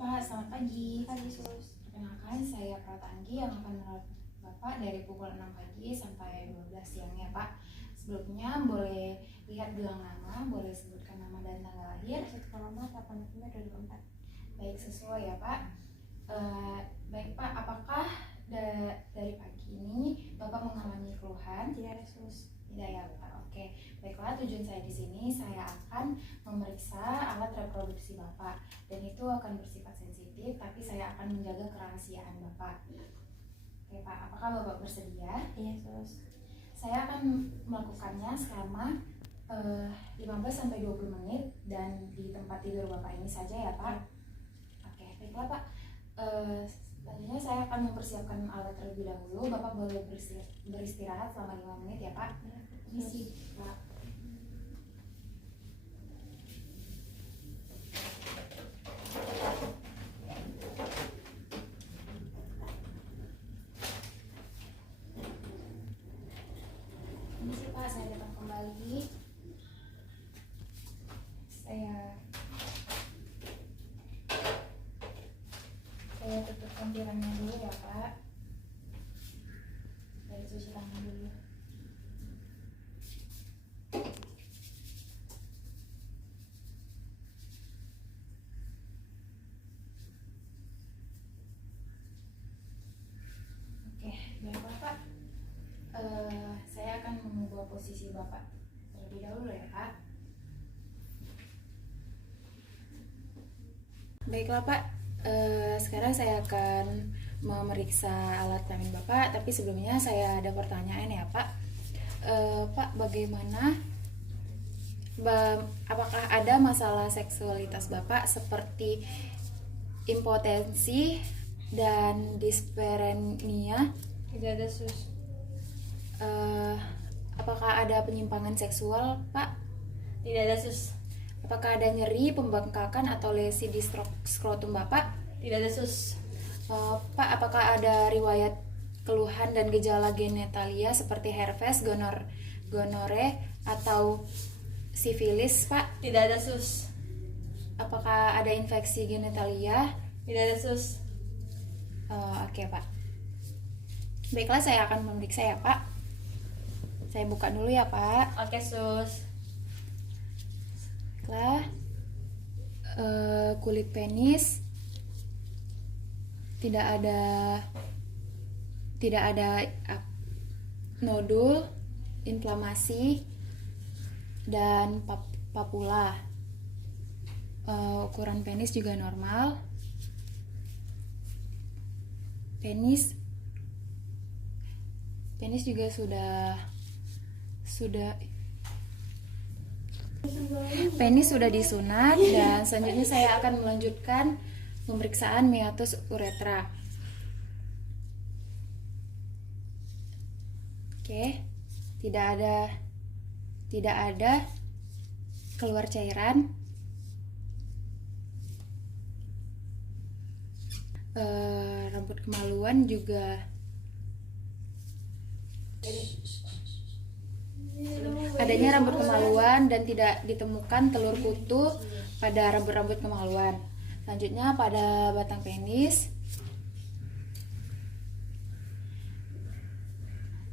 Pak, selamat pagi. Pagi Sus. Perkenalkan, saya Prata Anggi yang akan merawat Bapak dari pukul 6 pagi sampai 12 siang ya Pak. Sebelumnya boleh lihat gelang nama, boleh sebutkan nama dan tanggal lahir. 1/8/2004. Baik, sesuai ya Pak. Baik Pak, apakah dari pagi ini Bapak mengalami keluhan? Tidak ada Sus. Tidak ya Pak. Oke, baiklah, tujuan saya di sini saya akan memeriksa alat reproduksi Bapak dan itu akan bersifat sensitif, tapi saya akan menjaga kerahasiaan Bapak. Oke Pak, apakah Bapak bersedia? Iya Sus. Saya akan melakukannya selama 15-20 menit dan di tempat tidur Bapak ini saja ya Pak. Oke, baiklah Pak. Selanjutnya saya akan mempersiapkan alat terlebih dahulu. Bapak boleh beristirahat selama 5 menit ya Pak. Permisi Pak. Permisi Pak, saya datang kembali. Saya tutup lampirannya dulu ya Pak. Saya cuci tangan dulu. Oke, baiklah Pak. Saya akan mengubah posisi Bapak terlebih dahulu ya Pak. Baiklah Pak, sekarang saya akan memeriksa alat kelamin Bapak, tapi sebelumnya saya ada pertanyaan ya Pak. Pak, bagaimana? Apakah ada masalah seksualitas Bapak seperti impotensi dan dispareunia? Tidak ada Sus. Apakah ada penyimpangan seksual Pak? Tidak ada Sus. Apakah ada nyeri, pembengkakan atau lesi di skrotum Bapak? Tidak ada Sus. Pak, apakah ada riwayat keluhan dan gejala genitalia seperti herpes, gonore atau sifilis Pak? Tidak ada Sus. Apakah ada infeksi genitalia? Tidak ada Sus. Oke Pak. Baiklah, saya akan memeriksa ya Pak. Saya buka dulu ya Pak. Oke Sus. Baiklah, kulit penis tidak ada nodul, inflamasi dan papula. Ukuran penis juga normal. Penis juga penis sudah disunat, dan selanjutnya saya akan melanjutkan pemeriksaan meatus uretra. Oke, tidak ada keluar cairan. Rambut kemaluan juga adanya rambut kemaluan dan tidak ditemukan telur kutu pada rambut kemaluan. Selanjutnya pada batang penis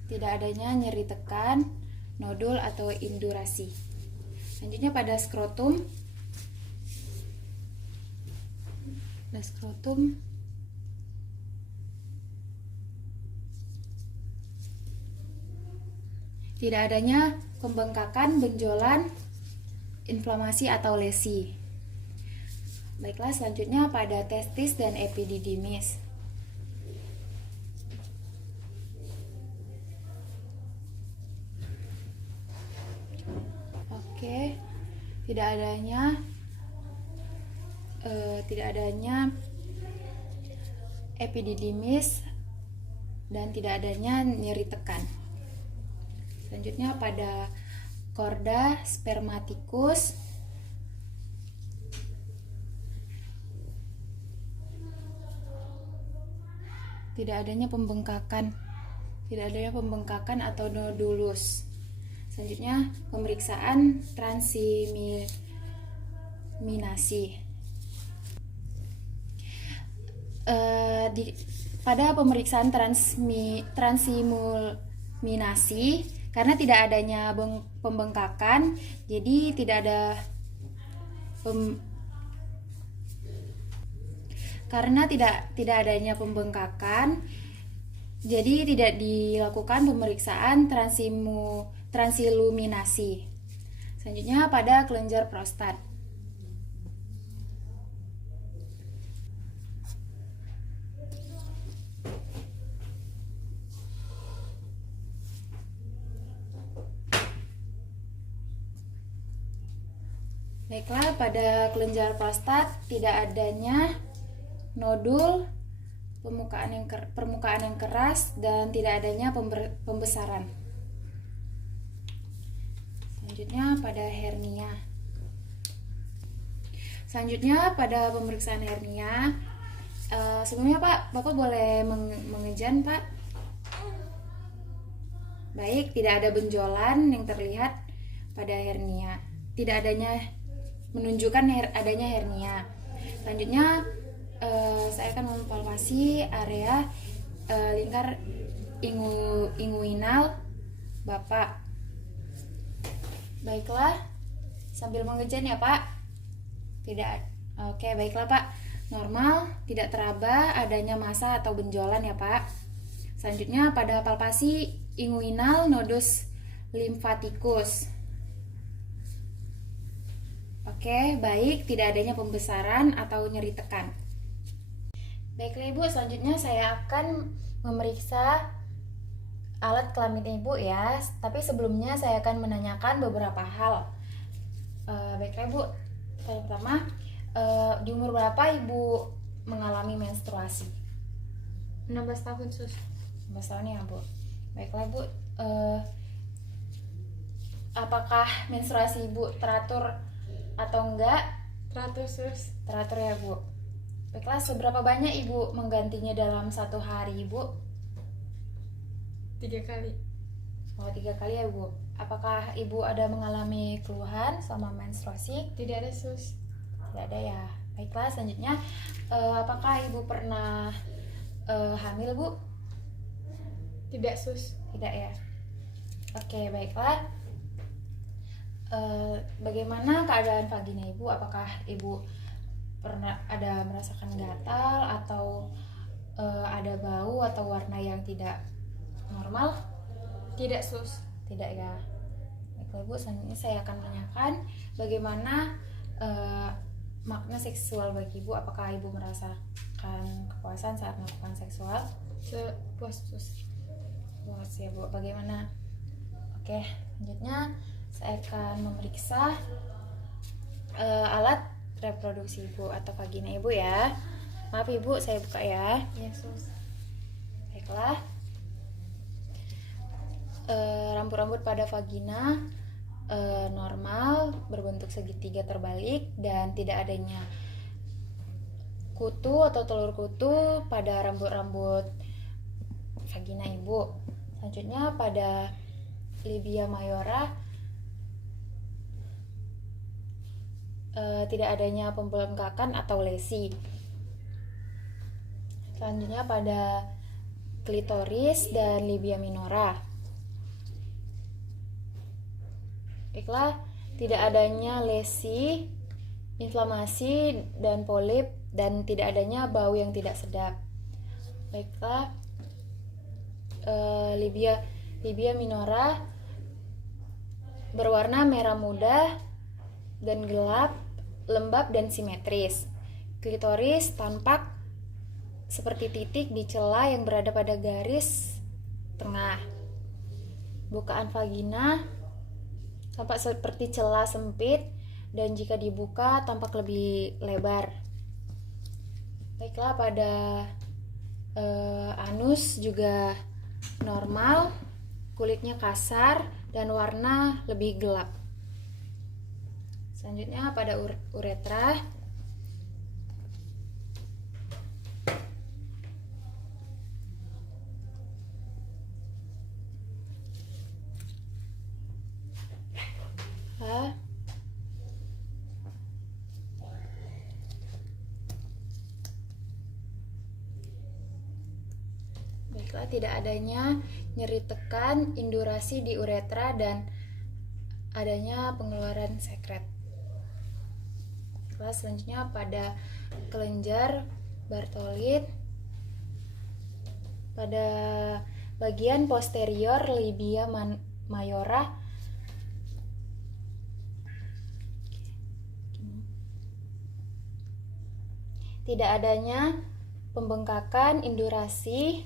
tidak adanya nyeri tekan, nodul atau indurasi. Selanjutnya pada skrotum tidak adanya pembengkakan, benjolan, inflamasi atau lesi. Baiklah, selanjutnya pada testis dan epididymis. Oke, tidak adanya epididymis dan tidak adanya nyeri tekan. Selanjutnya pada korda spermaticus tidak adanya pembengkakan atau nodulus. Selanjutnya pemeriksaan transiminasi. pada pemeriksaan transiluminasi, karena tidak adanya pembengkakan, jadi tidak adanya pembengkakan, jadi tidak dilakukan pemeriksaan transiluminasi. Selanjutnya pada kelenjar prostat. Baiklah, pada kelenjar prostat tidak adanya nodul, permukaan yang keras, dan tidak adanya pembesaran. Selanjutnya pada hernia. Selanjutnya pada pemeriksaan hernia. Sebelumnya Pak, Bapak boleh mengejan Pak? Baik, tidak ada benjolan yang terlihat pada hernia. Tidak adanya menunjukkan adanya hernia. Selanjutnya saya akan mempalpasi area lingkar inguinal Bapak. Baiklah, sambil mengejan ya Pak. Tidak. Oke, baiklah Pak. Normal, tidak teraba adanya massa atau benjolan ya Pak. Selanjutnya pada palpasi inguinal nodus limfatikus. Oke, baik, tidak adanya pembesaran atau nyeri tekan. Baiklah Ibu, selanjutnya saya akan memeriksa alat kelamin Ibu ya. Tapi sebelumnya saya akan menanyakan beberapa hal. Baiklah Ibu, yang pertama, di umur berapa Ibu mengalami menstruasi? 16 tahun, Sus. 16 tahun ya Bu. Baiklah Bu, apakah menstruasi Ibu teratur atau enggak? Teratur, Sus. Teratur ya Bu. Baiklah, seberapa banyak Ibu menggantinya dalam satu hari Ibu? 3 kali. Oh, 3 kali ya Bu. Apakah Ibu ada mengalami keluhan selama menstruasi? Tidak ada, Sus. Tidak ada ya. Baiklah, selanjutnya apakah Ibu pernah hamil Bu? Tidak, Sus. Tidak ya. Oke, baiklah. Bagaimana keadaan vagina Ibu? Apakah Ibu pernah ada merasakan gatal atau ada bau atau warna yang tidak normal? Tidak, Sus. Tidak ya. Baiklah Bu, selanjutnya saya akan menanyakan bagaimana makna seksual bagi Ibu. Apakah Ibu merasakan kepuasan saat melakukan seksual? Puas, Sus. Puas ya Bu. Bagaimana? Oke, selanjutnya saya akan memeriksa alat reproduksi Ibu atau vagina Ibu ya. Maaf Ibu, saya buka ya. Ya, Sus. Baiklah. Rambut-rambut pada vagina normal, berbentuk segitiga terbalik, dan tidak adanya kutu atau telur kutu pada rambut-rambut vagina Ibu. Selanjutnya pada labia mayora tidak adanya pembengkakan atau lesi. Selanjutnya pada klitoris dan labia minora. Baiklah, tidak adanya lesi, inflamasi dan polip, dan tidak adanya bau yang tidak sedap. Baiklah, labia minora berwarna merah muda dan gelap, lembab dan simetris. Klitoris tampak seperti titik di celah yang berada pada garis tengah. Bukaan vagina tampak seperti celah sempit, dan jika dibuka tampak lebih lebar. Baiklah, pada anus juga normal, kulitnya kasar dan warna lebih gelap. Selanjutnya pada uretra. Baiklah, tidak adanya nyeri tekan, indurasi di uretra, dan adanya pengeluaran sekret. Baiklah, selanjutnya pada kelenjar Bartholin, pada bagian posterior labia mayora tidak adanya pembengkakan, indurasi,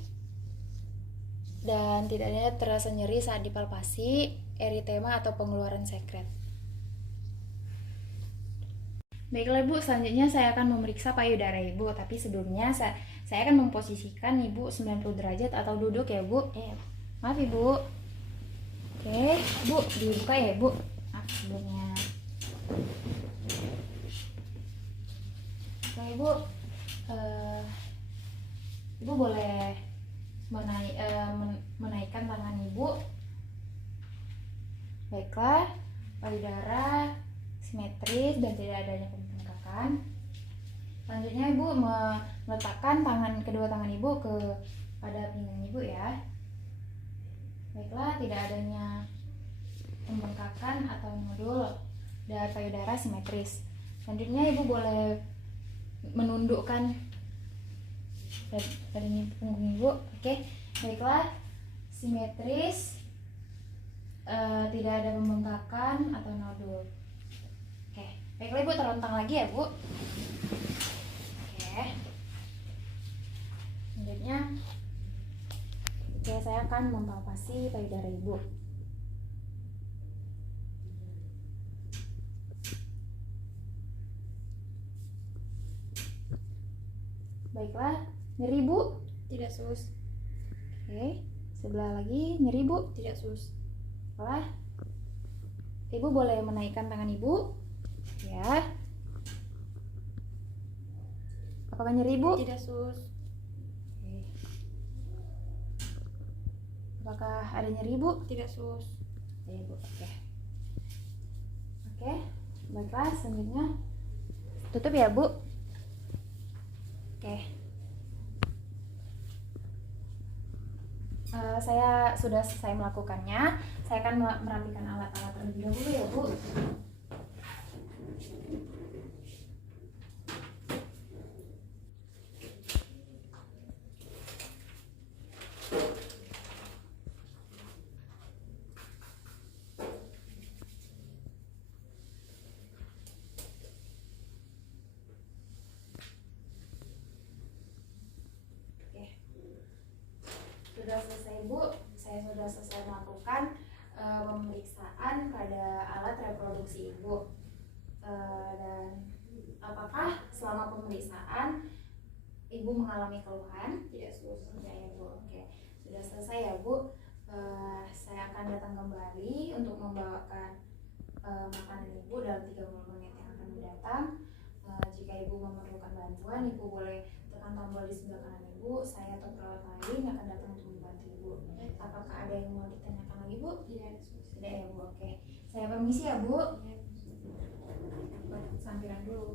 dan tidak adanya terasa nyeri saat dipalpasi, eritema atau pengeluaran sekret. Baiklah Ibu, selanjutnya saya akan memeriksa payudara Ibu, tapi sebelumnya saya akan memposisikan Ibu 90 derajat atau duduk ya Bu. Maaf Ibu. Oke, Bu, dibuka ya Bu. Maaf sebelumnya. Oke Ibu, Ibu boleh menaikkan tangan Ibu. Baiklah, payudara simetris dan tidak adanya pembengkakan. Selanjutnya Ibu meletakkan kedua tangan Ibu pada pinggang Ibu ya. Baiklah, tidak adanya pembengkakan atau nodul dan payudara simetris. Selanjutnya Ibu boleh menundukkan badan punggung Ibu. Oke, baiklah, simetris, tidak ada pembengkakan atau nodul. Oke, baiklah Ibu, terlentang lagi ya Bu. Oke, selanjutnya saya akan mempalpasi payudara Ibu. Baiklah, nyeri Bu? Tidak sus. Oke, sebelah lagi nyeri Bu? Tidak sus. Baiklah, Ibu boleh menaikkan tangan Ibu ya. Apakah nyeri Bu? Tidak sus. Oke. Apakah ada nyeri Bu? Tidak sus. Iya Bu, oke. Oke, baiklah, selanjutnya tutup ya Bu. Oke. Saya sudah selesai melakukannya. Saya akan merapikan alat-alat terlebih dahulu ya Bu. Sudah selesai Bu, saya sudah selesai melakukan pemeriksaan pada alat reproduksi Ibu. Dan apakah selama pemeriksaan Ibu mengalami keluhan? Tidak sus. Tidak ya Bu, oke. Sudah selesai ya Bu. Saya akan datang kembali untuk membawakan makanan Ibu dalam 30 menit yang akan mendatang. Jika Ibu memerlukan bantuan, Ibu boleh tekan tombol di sebelah kanan Ibu. Saya atau perawat lain akan datang untuk membantu Ibu. Apakah ada yang mau ditanyakan lagi Bu? Tidak sus. Tidak ya Bu, oke. Saya permisi ya Bu. Tidak sus. Buat sampiran dulu.